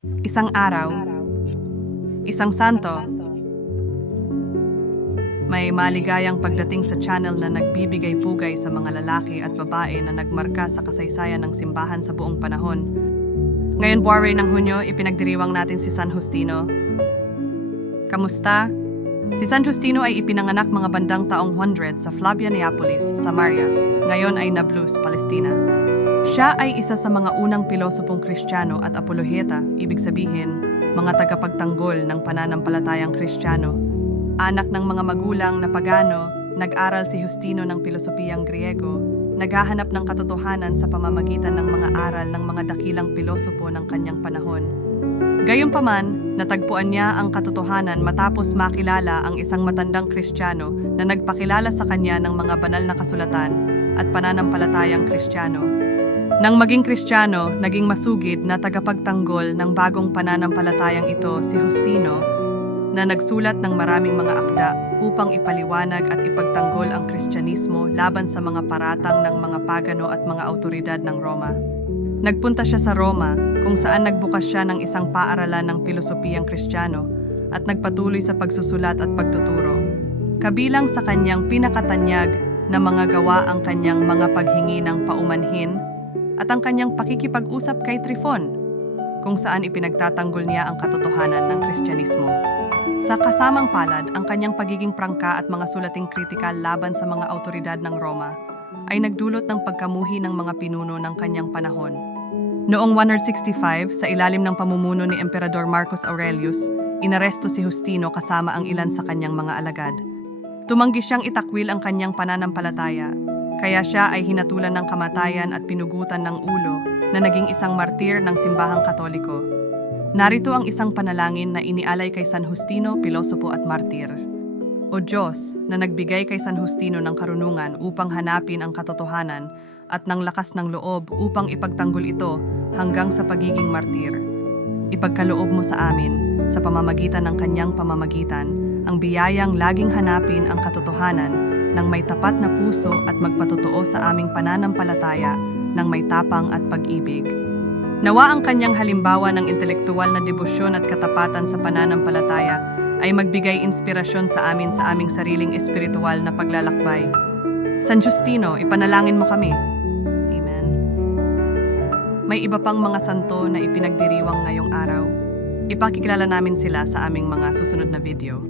Isang araw, isang santo, may maligayang pagdating sa channel na nagbibigay pugay sa mga lalaki at babae na nagmarka sa kasaysayan ng simbahan sa buong panahon. Ngayon, buwari ng Hunyo, ipinagdiriwang natin si San Justino. Kamusta? Si San Justino ay ipinanganak mga bandang taong 100 sa Flavia Neapolis, Samaria. Ngayon ay Nablus, Palestina. Siya ay isa sa mga unang pilosopong Kristiyano at apologeta, ibig sabihin, mga tagapagtanggol ng pananampalatayang Kristiyano. Anak ng mga magulang na pagano, nag-aral si Justino ng pilosopiyang Griego, naghahanap ng katotohanan sa pamamagitan ng mga aral ng mga dakilang pilosopo ng kanyang panahon. Gayunpaman, natagpuan niya ang katotohanan matapos makilala ang isang matandang Kristiyano na nagpakilala sa kanya ng mga banal na kasulatan at pananampalatayang Kristiyano. Nang maging Kristiyano, naging masugid na tagapagtanggol ng bagong pananampalatayang ito si Justino na nagsulat ng maraming mga akda upang ipaliwanag at ipagtanggol ang Kristyanismo laban sa mga paratang ng mga pagano at mga autoridad ng Roma. Nagpunta siya sa Roma kung saan nagbukas siya ng isang paaralan ng pilosopiyang Kristiyano at nagpatuloy sa pagsusulat at pagtuturo. Kabilang sa kanyang pinakatanyag na mga gawa ang kanyang mga paghingi ng paumanhin at ang kanyang pakikipag-usap kay Trifon, kung saan ipinagtatanggol niya ang katotohanan ng Kristyanismo. Sa kasamang palad, ang kanyang pagiging prangka at mga sulating kritikal laban sa mga autoridad ng Roma ay nagdulot ng pagkamuhi ng mga pinuno ng kanyang panahon. Noong 165, sa ilalim ng pamumuno ni Emperador Marcus Aurelius, inaresto si Justino kasama ang ilan sa kanyang mga alagad. Tumanggi siyang itakwil ang kanyang pananampalataya, kaya siya ay hinatulan ng kamatayan at pinugutan ng ulo na naging isang martir ng simbahang katoliko. Narito ang isang panalangin na inialay kay San Justino, pilosopo at martir. O Diyos, na nagbigay kay San Justino ng karunungan upang hanapin ang katotohanan at ng lakas ng loob upang ipagtanggol ito hanggang sa pagiging martir. Ipagkaloob mo sa amin, sa pamamagitan ng kanyang pamamagitan, ang biyayang laging hanapin ang katotohanan ng may tapat na puso at magpatotoo sa aming pananampalataya ng may tapang at pag-ibig. Nawa ang kanyang halimbawa ng intelektual na debosyon at katapatan sa pananampalataya ay magbigay inspirasyon sa amin sa aming sariling espiritual na paglalakbay. San Justino, ipanalangin mo kami. Amen. May iba pang mga santo na ipinagdiriwang ngayong araw. Ipakikilala namin sila sa aming mga susunod na video.